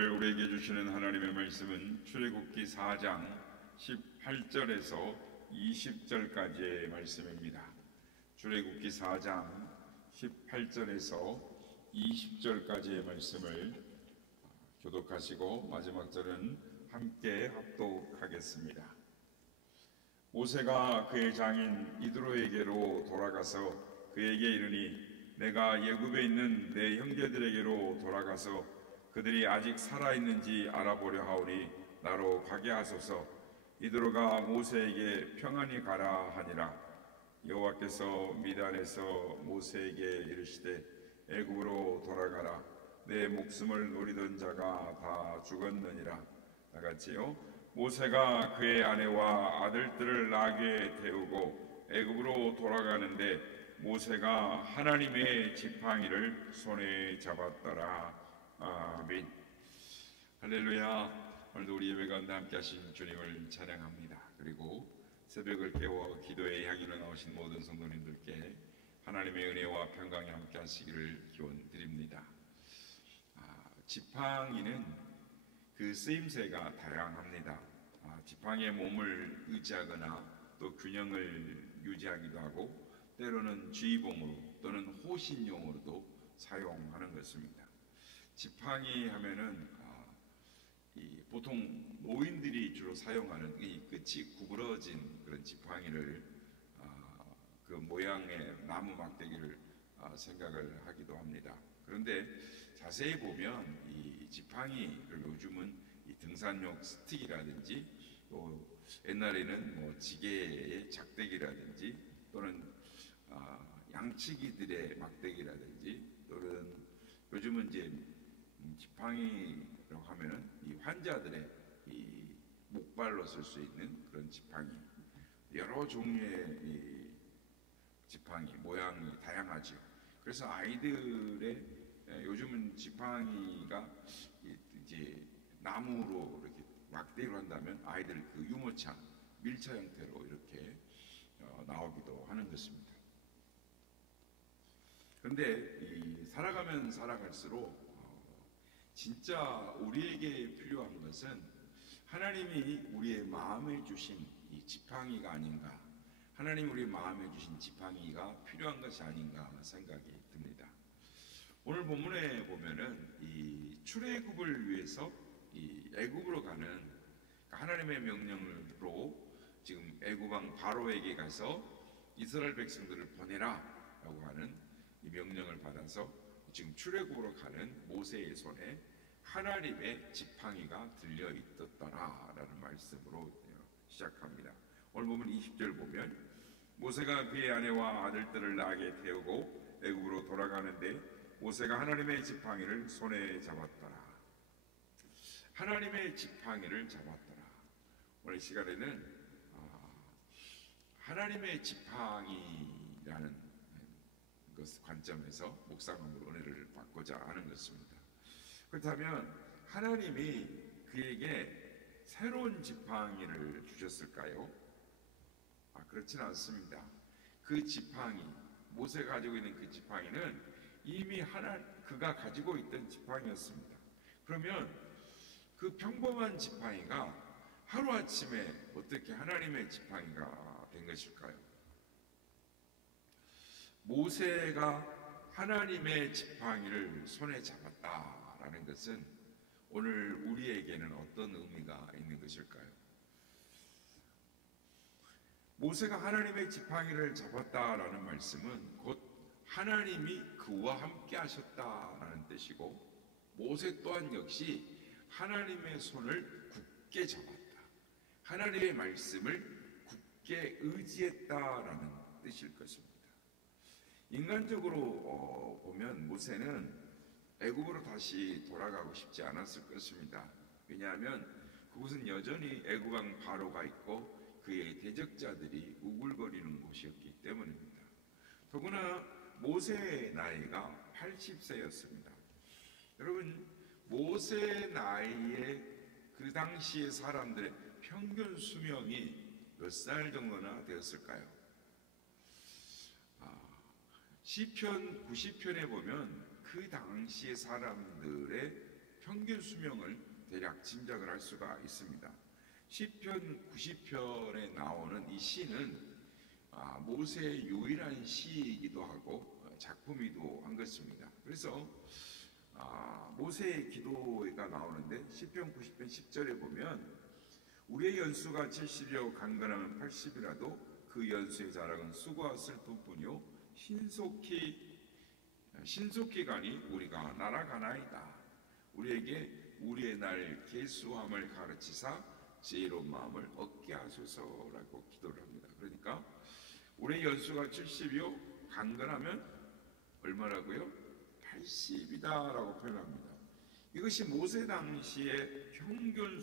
오늘 우리에게 주시는 하나님의 말씀은 출애굽기 4장 18절에서 20절까지의 말씀입니다. 출애굽기 4장 18절에서 20절까지의 말씀을 교독하시고 마지막 절은 함께 합독하겠습니다. 모세가 그의 장인 이드로에게로 돌아가서 그에게 이르니 내가 애굽에 있는 내 형제들에게로 돌아가서 그들이 아직 살아있는지 알아보려 하오니 나로 가게 하소서. 이드로가 모세에게 평안히 가라 하니라. 여호와께서 미단에서 모세에게 이르시되 애굽으로 돌아가라. 내 목숨을 노리던 자가 다 죽었느니라. 다같이요. 모세가 그의 아내와 아들들을 나귀에 태우고 애굽으로 돌아가는데 모세가 하나님의 지팡이를 손에 잡았더라. 아멘. 할렐루야. 오늘도 우리 예배 가운데 함께 하신 주님을 찬양합니다. 그리고 새벽을 깨워 기도에 향기로 나오신 모든 성도님들께 하나님의 은혜와 평강이 함께 하시기를 기원드립니다. 지팡이는 그 쓰임새가 다양합니다. 지팡이의 몸을 의지하거나 또 균형을 유지하기도 하고 때로는 쥐봉으로 또는 호신용으로도 사용하는 것입니다. 지팡이 하면은 보통 노인들이 주로 사용하는 이 끝이 구부러진 그런 지팡이를 그 모양의 나무 막대기를 생각을 하기도 합니다. 그런데 자세히 보면 이 지팡이를 요즘은 이 등산용 스틱이라든지 또 옛날에는 뭐 지게의 작대기라든지 또는 양치기들의 막대기라든지 또는 요즘은 이제 지팡이라고 하면은 이 환자들의 이 목발로 쓸 수 있는 그런 지팡이, 여러 종류의 이 지팡이 모양이 다양하죠. 그래서 아이들의 요즘은 지팡이가 이제 나무로 이렇게 막대기로 한다면 아이들 그 유모차, 밀차 형태로 이렇게 나오기도 하는 것입니다. 그런데 이 살아가면 살아갈수록 진짜 우리에게 필요한 것은 하나님이 우리의 마음에 주신 이 지팡이가 아닌가, 하나님이 우리 마음에 주신 지팡이가 필요한 것이 아닌가 생각이 듭니다. 오늘 본문에 보면은 이 출애굽을 위해서 이 애굽으로 가는 하나님의 명령으로 지금 애굽 왕 바로에게 가서 이스라엘 백성들을 보내라라고 하는 이 명령을 받아서 지금 출애굽으로 가는 모세의 손에 하나님의 지팡이가 들려 있었더라라는 말씀으로 시작합니다. 오늘 보면 20절 보면 모세가 그의 아내와 아들들을 나귀에 태우고 애굽으로 돌아가는데 모세가 하나님의 지팡이를 손에 잡았더라. 하나님의 지팡이를 잡았더라. 오늘 이 시간에는 하나님의 지팡이라는 관점에서 묵상함으로 은혜를 받고자 하는 것입니다. 그렇다면 하나님이 그에게 새로운 지팡이를 주셨을까요? 그렇지는 않습니다. 그 지팡이, 모세가 가지고 있는 그 지팡이는 이미 그가 가지고 있던 지팡이였습니다. 그러면 그 평범한 지팡이가 하루아침에 어떻게 하나님의 지팡이가 된 것일까요? 모세가 하나님의 지팡이를 손에 잡았다라는 것은 오늘 우리에게는 어떤 의미가 있는 것일까요? 모세가 하나님의 지팡이를 잡았다라는 말씀은 곧 하나님이 그와 함께 하셨다라는 뜻이고, 모세 또한 역시 하나님의 손을 굳게 잡았다, 하나님의 말씀을 굳게 의지했다라는 뜻일 것입니다. 인간적으로 보면 모세는 애굽으로 다시 돌아가고 싶지 않았을 것입니다. 왜냐하면 그곳은 여전히 애굽 왕 바로가 있고 그의 대적자들이 우글거리는 곳이었기 때문입니다. 더구나 모세의 나이가 80세였습니다. 여러분, 모세의 나이에 그 당시의 사람들의 평균 수명이 몇 살 정도나 되었을까요? 시편 90편에 보면 그 당시의 사람들의 평균 수명을 대략 짐작을 할 수가 있습니다. 시편 90편에 나오는 이 시는 모세의 유일한 시이기도 하고 작품이기도 한 것입니다. 그래서 모세의 기도가 나오는데 시편 90편 10절에 보면 우리의 연수가 70이요 강건하면 80이라도 그 연수의 자랑은 수고와 슬픔뿐이요 신속히 가니 우리가 날아가나이다. 우리에게 우리의 날 계수함을 가르치사 지혜로운 마음을 얻게 하소서라고 기도를 합니다. 그러니까 우리의 연수가 70이요 강건하면 얼마라고요? 80이다라고 표현합니다. 이것이 모세 당시의 평균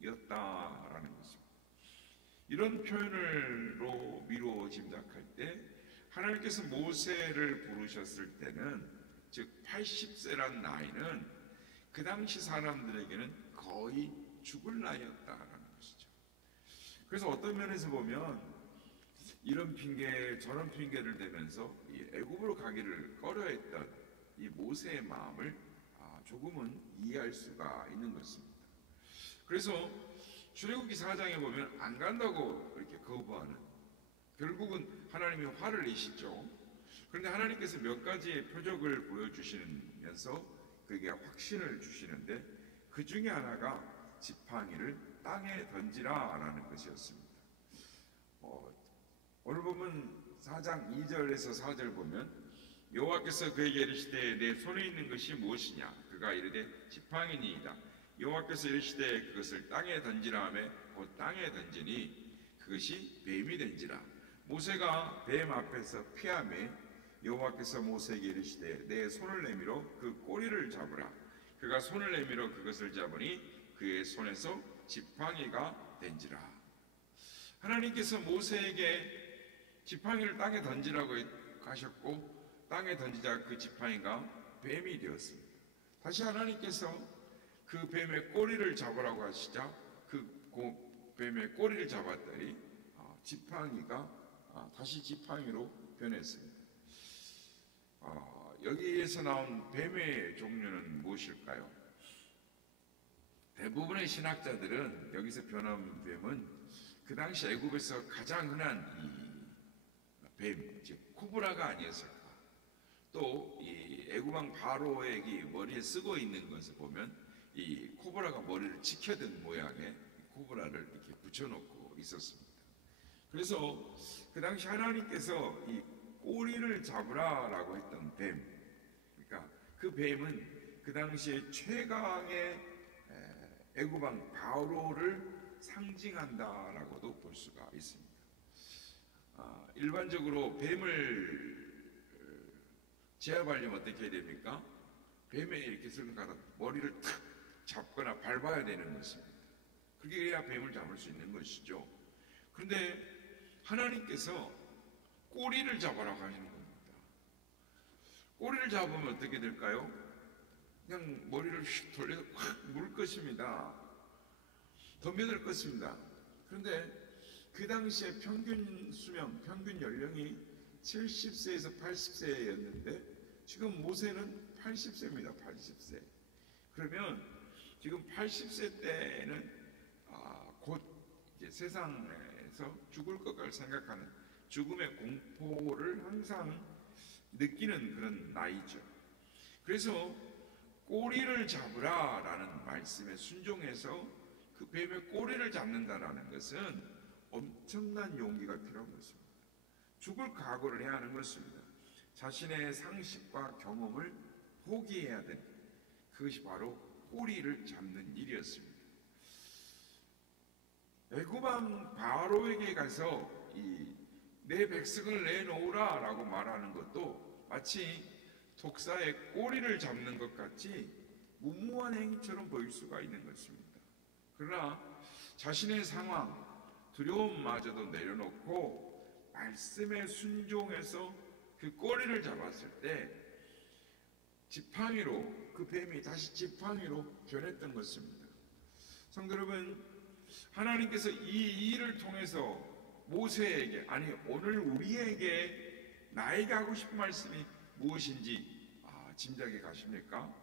수명이었다라는 것입니다. 이런 표현으로 미루어 짐작할 때 하나님께서 모세를 부르셨을 때는 즉 80세란 나이는 그 당시 사람들에게는 거의 죽을 나이였다라는 것이죠. 그래서 어떤 면에서 보면 이런 핑계 저런 핑계를 대면서 애굽으로 가기를 꺼려했던 이 모세의 마음을 조금은 이해할 수가 있는 것입니다. 그래서 출애굽기 4장에 보면 안 간다고 이렇게 거부하는, 결국은 하나님이 화를 내시죠. 그런데 하나님께서 몇 가지의 표적을 보여주시면서 그에게 확신을 주시는데 그 중에 하나가 지팡이를 땅에 던지라라는 것이었습니다. 오늘 보면 4장 2절에서 4절 보면 여호와께서 그에게 이르시되 내 손에 있는 것이 무엇이냐? 그가 이르되 지팡이니이다. 여호와께서 이르시되 그것을 땅에 던지라 하매 곧 땅에 던지니 그것이 뱀이 된지라. 모세가 뱀 앞에서 피하매 여호와께서 모세에게 이르시되 내 손을 내밀어 그 꼬리를 잡으라. 그가 손을 내밀어 그것을 잡으니 그의 손에서 지팡이가 된지라. 하나님께서 모세에게 지팡이를 땅에 던지라고 하셨고 땅에 던지자 그 지팡이가 뱀이 되었습니다. 다시 하나님께서 그 뱀의 꼬리를 잡으라고 하시자 그 뱀의 꼬리를 잡았더니 지팡이가 다시 지팡이로 변했습니다. 여기에서 나온 뱀의 종류는 무엇일까요? 대부분의 신학자들은 여기서 변한 뱀은 그 당시 애굽에서 가장 흔한 이 뱀, 즉 코브라가 아니었을까. 또 이 애굽왕 바로에게 머리에 쓰고 있는 것을 보면 이 코브라가 머리를 치켜든 모양의 코브라를 이렇게 붙여놓고 있었습니다. 그래서 그 당시 하나님께서 이 꼬리를 잡으라라고 했던 뱀, 그러니까 그 뱀은 그 당시에 최강의 애굽왕 바로를 상징한다라고도 볼 수가 있습니다. 일반적으로 뱀을 제압하려면 어떻게 해야 됩니까? 뱀에 이렇게 가다 머리를 탁 잡거나 밟아야 되는 것입니다. 그렇게 해야 뱀을 잡을 수 있는 것이죠. 그런데 하나님께서 꼬리를 잡아라고 하시는 겁니다. 꼬리를 잡으면 어떻게 될까요? 그냥 머리를 휙 돌려서 확 물 것입니다. 덤벼들 것입니다. 그런데 그 당시에 평균 수명, 평균 연령이 70세에서 80세였는데 지금 모세는 80세입니다. 80세. 그러면 지금 80세 때는 곧 이제 세상에서 죽을 것을 생각하는 죽음의 공포를 항상 느끼는 그런 나이죠. 그래서 꼬리를 잡으라라는 말씀에 순종해서 그 뱀의 꼬리를 잡는다라는 것은 엄청난 용기가 필요한 것입니다. 죽을 각오를 해야 하는 것입니다. 자신의 상식과 경험을 포기해야 됩니다. 그것이 바로 꼬리를 잡는 일이었습니다. 애굽왕 바로에게 가서 내 백성을 내놓으라라고 말하는 것도 마치 독사의 꼬리를 잡는 것 같이 무모한 행위처럼 보일 수가 있는 것입니다. 그러나 자신의 상황, 두려움마저도 내려놓고 말씀에 순종해서 그 꼬리를 잡았을 때 지팡이로, 그 뱀이 다시 지팡이로 변했던 것입니다. 성도 여러분, 하나님께서 이 일을 통해서 모세에게, 아니 오늘 우리에게 나에게 하고 싶은 말씀이 무엇인지 짐작이 가십니까?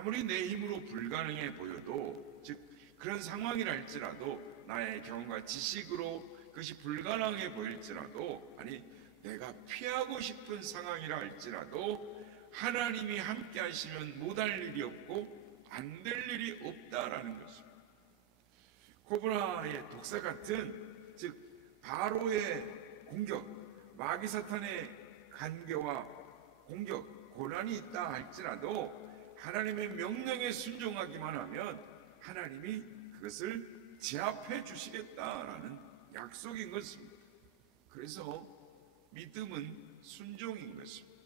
아무리 내 힘으로 불가능해 보여도, 즉 그런 상황이라 할지라도 나의 경험과 지식으로 그것이 불가능해 보일지라도, 아니 내가 피하고 싶은 상황이라 할지라도 하나님이 함께 하시면 못할 일이 없고 안 될 일이 없다라는 것입니다. 코브라의 독사 같은, 즉 바로의 공격, 마귀 사탄의 간계와 공격, 고난이 있다 할지라도 하나님의 명령에 순종하기만 하면 하나님이 그것을 제압해 주시겠다라는 약속인 것입니다. 그래서 믿음은 순종인 것입니다.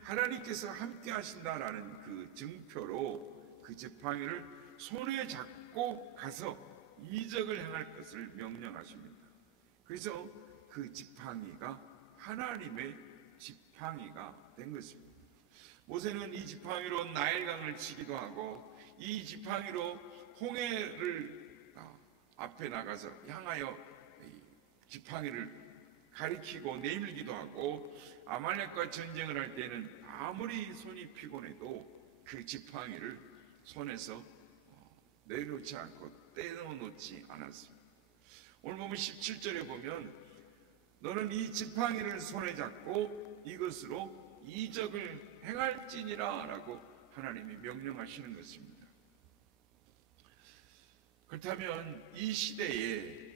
하나님께서 함께 하신다라는 그 증표로 그 지팡이를 손에 잡고 가서 이적을 행할 것을 명령하십니다. 그래서 그 지팡이가 하나님의 지팡이가 된 것입니다. 모세는 이 지팡이로 나일강을 치기도 하고 이 지팡이로 홍해를 앞에 나가서 향하여 지팡이를 가리키고 내밀기도 하고, 아말렉과 전쟁을 할 때는 아무리 손이 피곤해도 그 지팡이를 손에서 내려놓지 않고 떼어놓지 않았습니다. 오늘 보면 17절에 보면 너는 이 지팡이를 손에 잡고 이것으로 이적을 행할지니라 라고 하나님이 명령하시는 것입니다. 그렇다면 이 시대에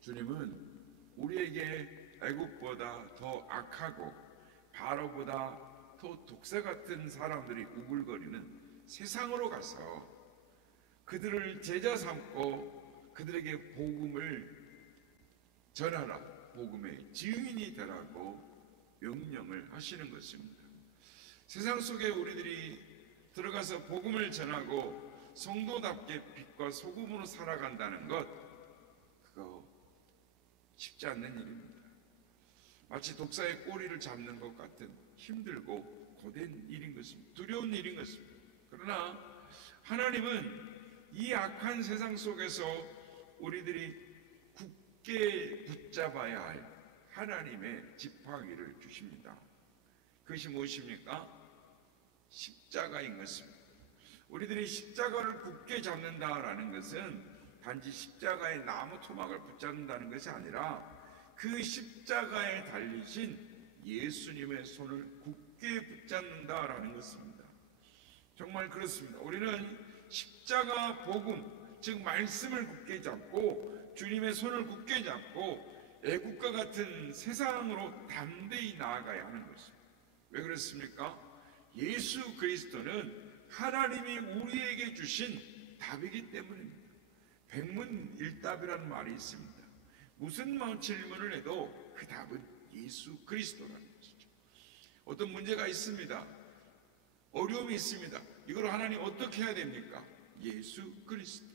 주님은 우리에게 애국보다 더 악하고 바로보다 더 독사 같은 사람들이 우글거리는 세상으로 가서 그들을 제자 삼고 그들에게 복음을 전하라, 복음의 증인이 되라고 명령을 하시는 것입니다. 세상 속에 우리들이 들어가서 복음을 전하고 성도답게 빛과 소금으로 살아간다는 것, 그거 쉽지 않는 일입니다. 마치 독사의 꼬리를 잡는 것 같은 힘들고 고된 일인 것입니다. 두려운 일인 것입니다. 그러나 하나님은 이 악한 세상 속에서 우리들이 굳게 붙잡아야 할 하나님의 지팡이를 주십니다. 그것이 무엇입니까? 십자가인 것입니다. 우리들이 십자가를 굳게 잡는다라는 것은 단지 십자가의 나무 토막을 붙잡는다는 것이 아니라 그 십자가에 달리신 예수님의 손을 굳게 붙잡는다라는 것입니다. 정말 그렇습니다. 우리는 십자가 복음, 즉 말씀을 굳게 잡고 주님의 손을 굳게 잡고 애국과 같은 세상으로 담대히 나아가야 하는 것입니다. 왜 그렇습니까? 예수 그리스도는 하나님이 우리에게 주신 답이기 때문입니다. 백문일답이라는 말이 있습니다. 무슨 질문을 해도 그 답은 예수 그리스도라는 것이죠. 어떤 문제가 있습니다. 어려움이 있습니다. 이걸 하나님 어떻게 해야 됩니까? 예수 그리스도.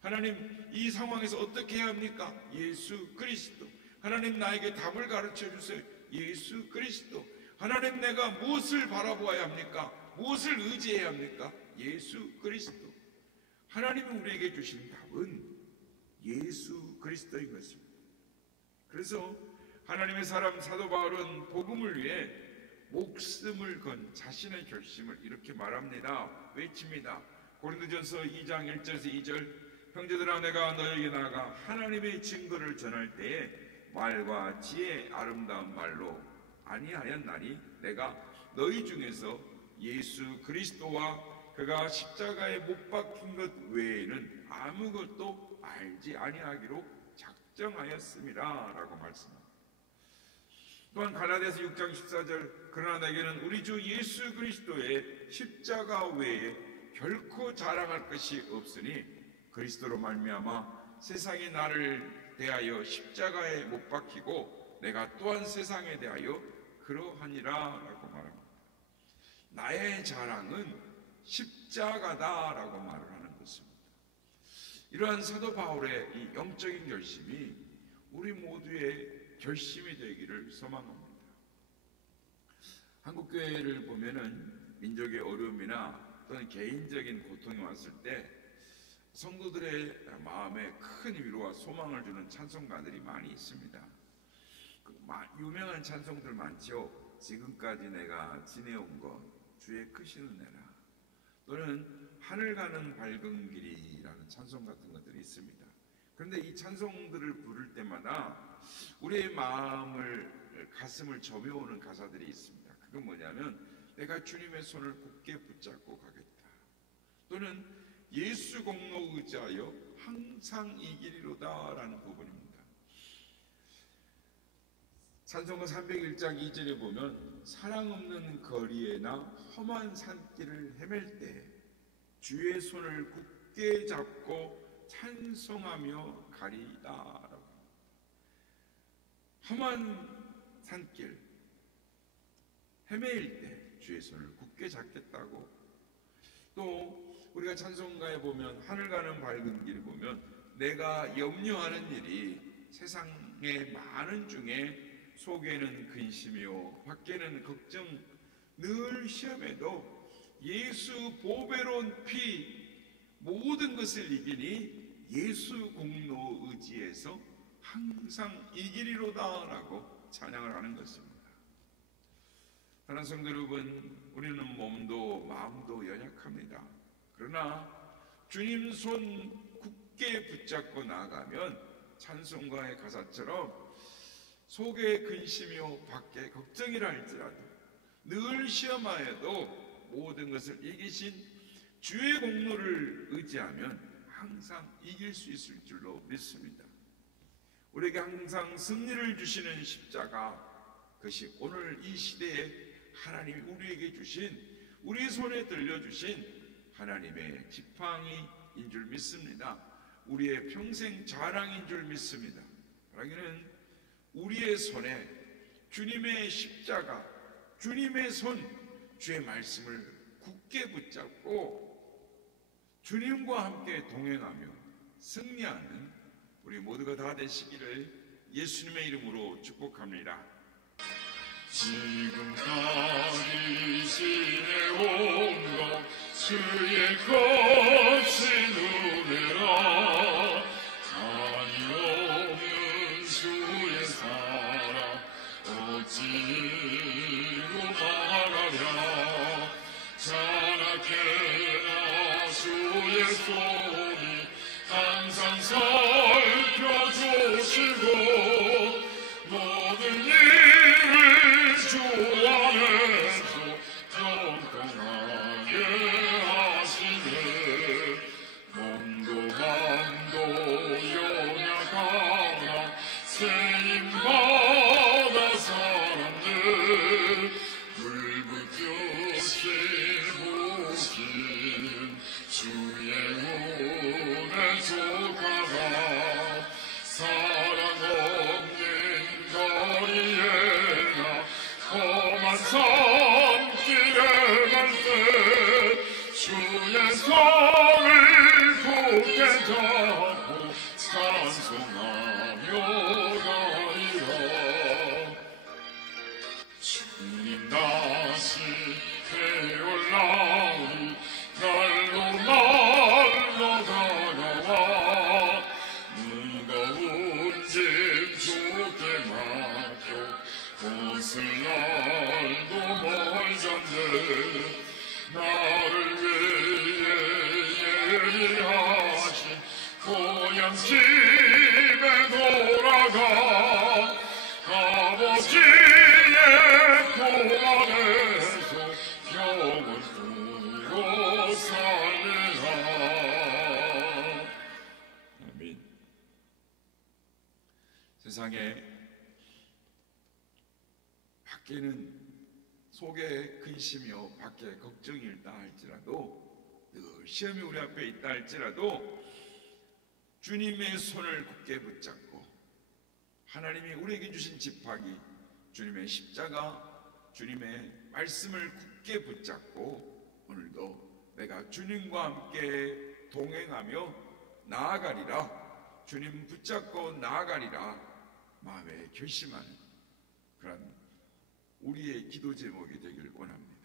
하나님 이 상황에서 어떻게 해야 합니까? 예수 그리스도. 하나님 나에게 답을 가르쳐 주세요. 예수 그리스도. 하나님 내가 무엇을 바라보아야 합니까? 무엇을 의지해야 합니까? 예수 그리스도. 하나님이 우리에게 주신 답은 예수 그리스도인 것입니다. 그래서 하나님의 사람 사도 바울은 복음을 위해 목숨을 건 자신의 결심을 이렇게 말합니다. 외칩니다. 고린도전서 2장 1절에서 2절 형제들아 내가 너에게 나아가 하나님의 증거를 전할 때에 말과 지혜 아름다운 말로 아니하였나니 내가 너희 중에서 예수 그리스도와 그가 십자가에 못 박힌 것 외에는 아무것도 알지 아니하기로 작정하였음이라 라고 말씀합니다. 또한 갈라디아서 6장 14절 그러나 내게는 우리 주 예수 그리스도의 십자가 외에 결코 자랑할 것이 없으니 그리스도로 말미암아 세상이 나를 대하여 십자가에 못 박히고 내가 또한 세상에 대하여 그러하니라 라고 말합니다. 나의 자랑은 십자가다 라고 말을 하는 것입니다. 이러한 사도 바울의 이 영적인 결심이 우리 모두의 결심이 되기를 소망합니다. 한국교회를 보면은 민족의 어려움이나 또는 개인적인 고통이 왔을 때 성도들의 마음에 큰 위로와 소망을 주는 찬송가들이 많이 있습니다. 유명한 찬송들 많죠. 지금까지 내가 지내온 것 주의 크신 은혜라. 또는 하늘 가는 밝은 길이라는 찬송 같은 것들이 있습니다. 그런데 이 찬송들을 부를 때마다 우리의 가슴을 점여오는 가사들이 있습니다. 그건 뭐냐면 내가 주님의 손을 굳게 붙잡고 가겠다. 또는 예수 공로 의지하여 항상 이기리로다 라는 부분입니다. 찬송가 301장 2절에 보면 사랑 없는 거리에나 험한 산길을 헤맬 때 주의 손을 굳게 잡고 찬송하며 가리다라고. 험한 산길 헤매일 때 주의 손을 굳게 잡겠다고. 또 우리가 찬송가에 보면 하늘 가는 밝은 길을 보면 내가 염려하는 일이 세상의 많은 중에 속에는 근심이요 밖에는 걱정, 늘 시험에도 예수 보배로운 피 모든 것을 이기니 예수 공로 의지에서 항상 이기리로다 라고 찬양을 하는 것입니다. 사랑하는 성도 여러분, 우리는 몸도 마음도 연약합니다. 그러나 주님 손 굳게 붙잡고 나아가면 찬송가의 가사처럼 속에 근심이요 밖에 걱정이라 할지라도 늘 시험하여도 모든 것을 이기신 주의 공로를 의지하면 항상 이길 수 있을 줄로 믿습니다. 우리에게 항상 승리를 주시는 십자가, 그것이 오늘 이 시대에 하나님이 우리에게 주신, 우리 손에 들려주신 하나님의 지팡이인 줄 믿습니다. 우리의 평생 자랑인 줄 믿습니다. 그러기는 우리의 손에 주님의 십자가, 주님의 손, 주의 말씀을 굳게 붙잡고 주님과 함께 동행하며 승리하는 우리 모두가 다 되시기를 예수님의 이름으로 축복합니다. 지금까지 지내온 것 주의 것이 은혜라. 한이 없는 주의 사랑 어찌로 말하랴. 자나깨나 주의 손이 항상 살펴주시고 모든 일을 주 안에서 평평하게 하시네. 몸도 마음도 연약하나 세임받아 살았네. 불붙으신 부신 주의 은혜 속하라. 사랑 없는 거리에나 험한 산길에 갈 때 주의 손을 굳게 잡고 찬송하며 가리라. 주님 다시 태어나오니 날로 날로 다가와. 무거운 짐 주께 맡겨 옷을 날도 멀잖네. 나를 위해 예비하신 고향 집에 돌아가 아버지의 품 안에서 영원토록 살리라. 아멘. 세상에 밖에는 속에 근심이요 밖에 걱정이 있다 할지라도, 늘 시험이 우리 앞에 있다 할지라도 주님의 손을 굳게 붙잡고 하나님이 우리에게 주신 지팡이, 주님의 십자가, 주님의 말씀을 굳게 붙잡고 오늘도 내가 주님과 함께 동행하며 나아가리라, 주님 붙잡고 나아가리라 마음에 결심하는 그런 우리의 기도 제목이 되기를 원합니다.